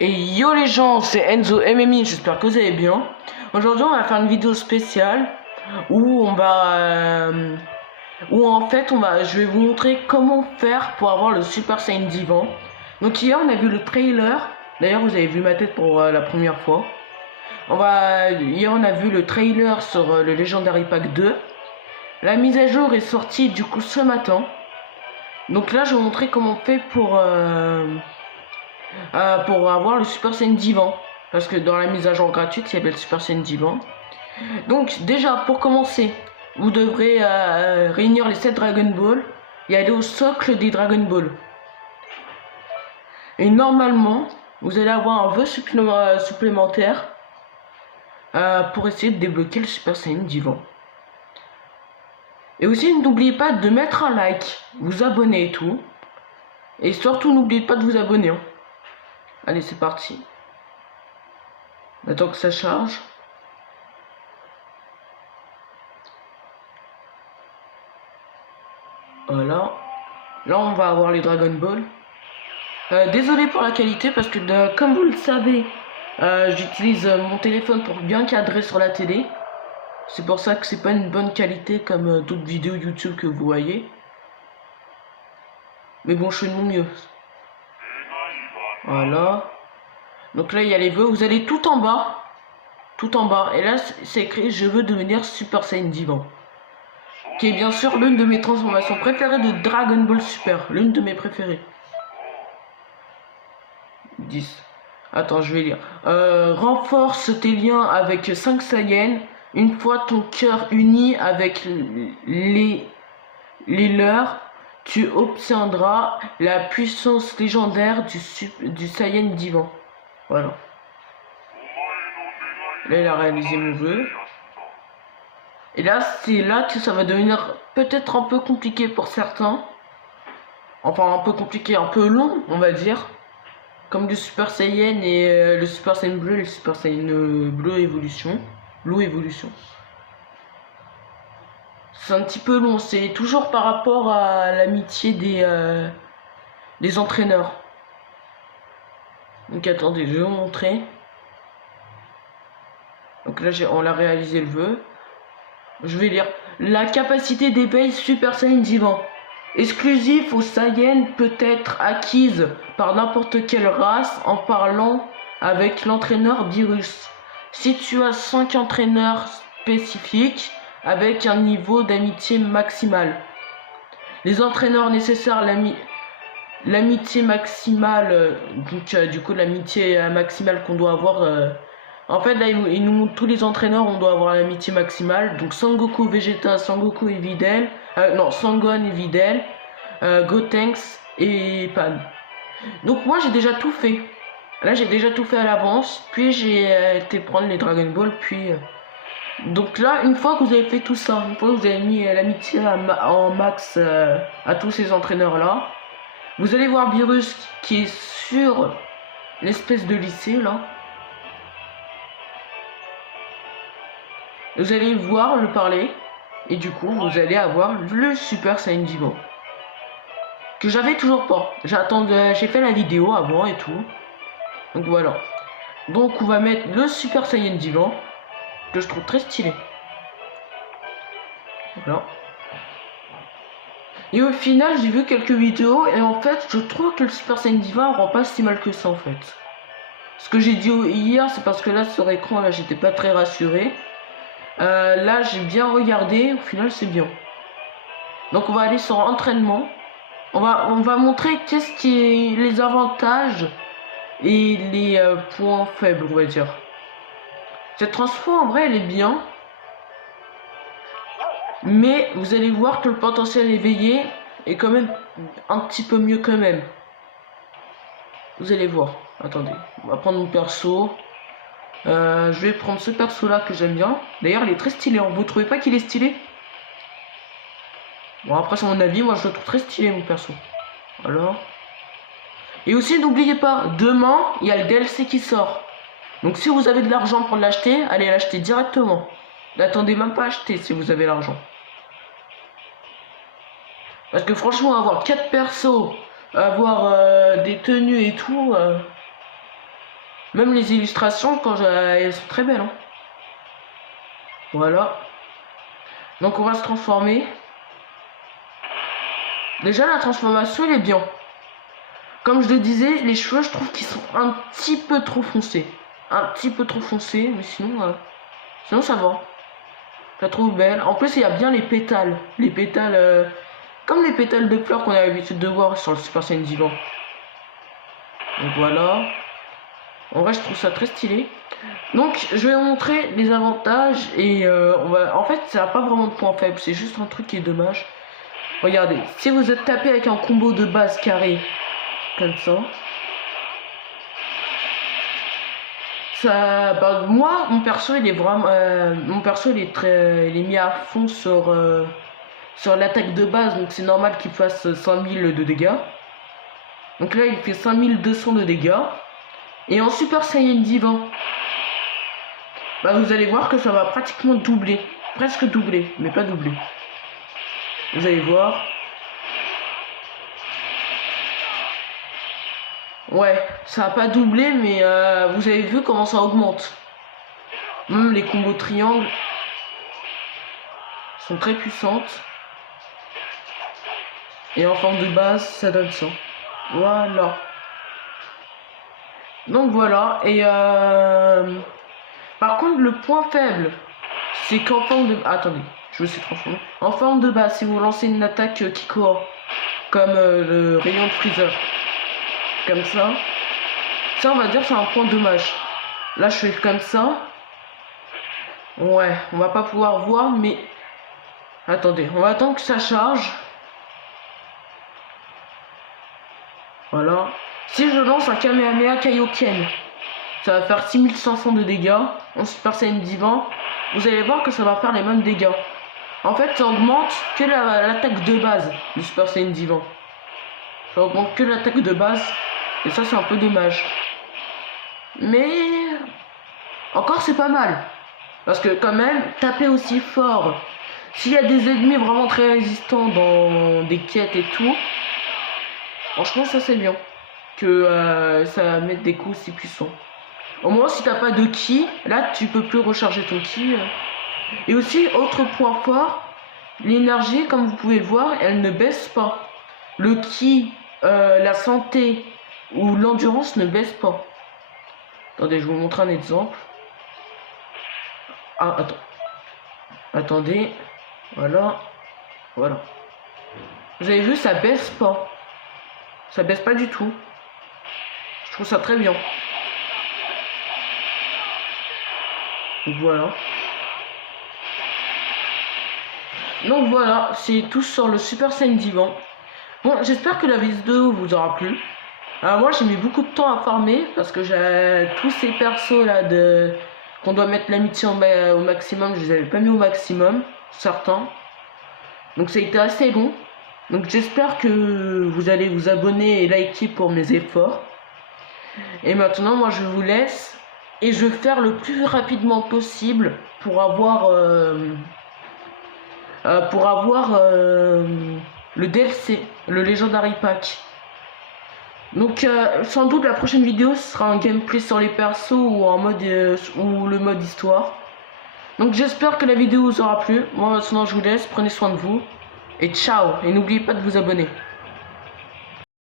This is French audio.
Et yo les gens, c'est Enzo MMI, j'espère que vous allez bien. Aujourd'hui on va faire une vidéo spéciale où en fait je vais vous montrer comment faire pour avoir le Super Saiyan Divan. Donc hier on a vu le trailer, d'ailleurs vous avez vu ma tête pour la première fois. Hier on a vu le trailer sur le Legendary Pack 2. La mise à jour est sortie du coup ce matin. Donc là je vais vous montrer comment on fait pour avoir le Super Saiyan Divan. Parce que dans la mise à jour gratuite, il y avait le Super Saiyan Divan. Donc déjà, pour commencer, vous devrez réunir les 7 Dragon Ball et aller au socle des Dragon Ball. Et normalement, vous allez avoir un vœu supplémentaire pour essayer de débloquer le Super Saiyan Divan. Et aussi, n'oubliez pas de mettre un like, vous abonner et tout. Et surtout, n'oubliez pas de vous abonner. Hein. Allez, c'est parti. Attends que ça charge. Voilà. Là, on va avoir les Dragon Ball. Désolé pour la qualité parce que comme vous le savez, j'utilise mon téléphone pour bien cadrer sur la télé. C'est pour ça que c'est pas une bonne qualité comme d'autres vidéos YouTube que vous voyez. Mais bon, je fais de mon mieux. Voilà. Donc là, il y a les vœux. Vous allez tout en bas. Tout en bas. Et là, c'est écrit « Je veux devenir Super Saiyan Divan ». Qui est bien sûr l'une de mes transformations préférées de Dragon Ball Super. L'une de mes préférées. 10. Attends, je vais lire. Renforce tes liens avec 5 Saiyans. Une fois ton cœur uni avec les leurs, tu obtiendras la puissance légendaire du Saiyan Divan. Voilà. Là, il a réalisé mon vœu. Et là, c'est là que ça va devenir peut-être un peu compliqué pour certains. Enfin, un peu compliqué, un peu long, on va dire. Comme le Super Saiyan et le Super Saiyan bleu et le Super Saiyan bleu évolution. Blue évolution. C'est un petit peu long, c'est toujours par rapport à l'amitié des entraîneurs. Donc attendez, je vais vous montrer. Donc là, on l'a réalisé le vœu. Je vais lire. La capacité d'éveil Super Saiyan Divan. Exclusif aux Saiyans peut être acquise par n'importe quelle race en parlant avec l'entraîneur Beerus. Si tu as 5 entraîneurs spécifiques avec un niveau d'amitié maximal. Les entraîneurs nécessaires à l'amitié maximale, du coup l'amitié maximale qu'on doit avoir. En fait là il nous montre tous les entraîneurs, on doit avoir l'amitié maximale. Donc Sangoku Vegeta, Sangoku et Videl. Non, Sangon et Videl, Gotenks et Pan. Donc moi j'ai déjà tout fait. Là j'ai déjà tout fait à l'avance. Puis j'ai été prendre les Dragon Ball. Puis donc là une fois que vous avez fait tout ça, une fois que vous avez mis l'amitié en max à tous ces entraîneurs là, vous allez voir Beerus qui est sur l'espèce de lycée là. Vous allez voir le parler. Et du coup, vous allez avoir le Super Saiyan Divan. Que j'avais toujours pas. J'ai fait la vidéo avant et tout. Donc voilà. Donc on va mettre le Super Saiyan Divan. Que je trouve très stylé. Voilà. Et au final, j'ai vu quelques vidéos. Et en fait, je trouve que le Super Saiyan Divan rend pas si mal que ça en fait. Ce que j'ai dit hier, c'est parce que là, sur écran, là, j'étais pas très rassuré. Là j'ai bien regardé, au final c'est bien. Donc on va aller sur entraînement. On va montrer qu'est-ce qui est les avantages et les points faibles, on va dire. Cette transfo en vrai elle est bien. Mais vous allez voir que le potentiel éveillé est quand même un petit peu mieux quand même. Vous allez voir. Attendez, on va prendre mon perso. Je vais prendre ce perso là que j'aime bien. D'ailleurs il est très stylé, hein. Vous trouvez pas qu'il est stylé? Bon après c'est mon avis, moi je le trouve très stylé mon perso. Alors. Et aussi n'oubliez pas, demain il y a le DLC qui sort. Donc si vous avez de l'argent pour l'acheter, allez l'acheter directement. N'attendez même pas à acheter si vous avez l'argent. Parce que franchement avoir 4 persos, avoir des tenues et tout... Même les illustrations, elles sont très belles. Hein. Voilà. Donc on va se transformer. Déjà la transformation elle est bien. Comme je le disais, les cheveux je trouve qu'ils sont un petit peu trop foncés. Un petit peu trop foncés, mais sinon ça va. Je la trouve belle. En plus il y a bien les pétales. Les pétales comme les pétales de fleurs qu'on a l'habitude de voir sur le Super Saiyan Divan. Donc voilà. En vrai je trouve ça très stylé. Donc je vais vous montrer les avantages et en fait ça n'a pas vraiment de point faible, c'est juste un truc qui est dommage. Regardez, si vous êtes tapé avec un combo de base carré comme ça, bah, moi mon perso il est vraiment il est mis à fond sur l'attaque de base, donc c'est normal qu'il fasse 5000 de dégâts. Donc là il fait 5200 de dégâts. Et en Super Saiyan Divan, bah vous allez voir que ça va pratiquement doubler. Presque doubler, mais pas doubler. Vous allez voir. Ouais, ça va pas doubler, mais vous avez vu comment ça augmente. Même les combos triangles sont très puissantes. Et en forme de base, ça donne ça. Voilà. Donc voilà, et par contre le point faible, c'est qu'en forme de... Attendez, je me suis transformé. En forme de base, si vous lancez une attaque qui court, comme le rayon de Freezer, comme ça on va dire c'est un point dommage. Là je fais comme ça. Ouais, on va pas pouvoir voir, mais... Attendez, on va attendre que ça charge. Voilà. Si je lance un Kamehameha Kaioken, ça va faire 6500 de dégâts en Super Saiyan Divan. Vous allez voir que ça va faire les mêmes dégâts. En fait, ça augmente que l'attaque de base du Super Saiyan Divan. Ça augmente que l'attaque de base. Et ça, c'est un peu dommage. Mais... encore, c'est pas mal. Parce que quand même, taper aussi fort. S'il y a des ennemis vraiment très résistants dans des quêtes et tout, franchement, ça c'est bien. Que ça va mettre des coups si puissants. Au moins si t'as pas de ki, là tu peux plus recharger ton ki. Et aussi autre point fort, l'énergie comme vous pouvez le voir, elle ne baisse pas. Le ki, la santé ou l'endurance ne baisse pas. Attendez, je vous montre un exemple. Ah attendez, voilà. Vous avez vu, ça baisse pas. Ça baisse pas du tout. Je trouve ça très bien. Donc voilà. Donc voilà, c'est tout sur le Super Saiyan Divan. Bon, j'espère que la vidéo vous aura plu. Alors moi j'ai mis beaucoup de temps à farmer parce que j'ai tous ces persos là qu'on doit mettre l'amitié au maximum, je les avais pas mis au maximum, certains. Donc ça a été assez long. Donc j'espère que vous allez vous abonner et liker pour mes efforts. Et maintenant moi je vous laisse et je vais faire le plus rapidement possible pour avoir le DLC, le Legendary Pack. Donc sans doute la prochaine vidéo ce sera un gameplay sur les persos ou en mode ou le mode histoire. Donc j'espère que la vidéo vous aura plu. Moi maintenant je vous laisse, prenez soin de vous et ciao, et n'oubliez pas de vous abonner.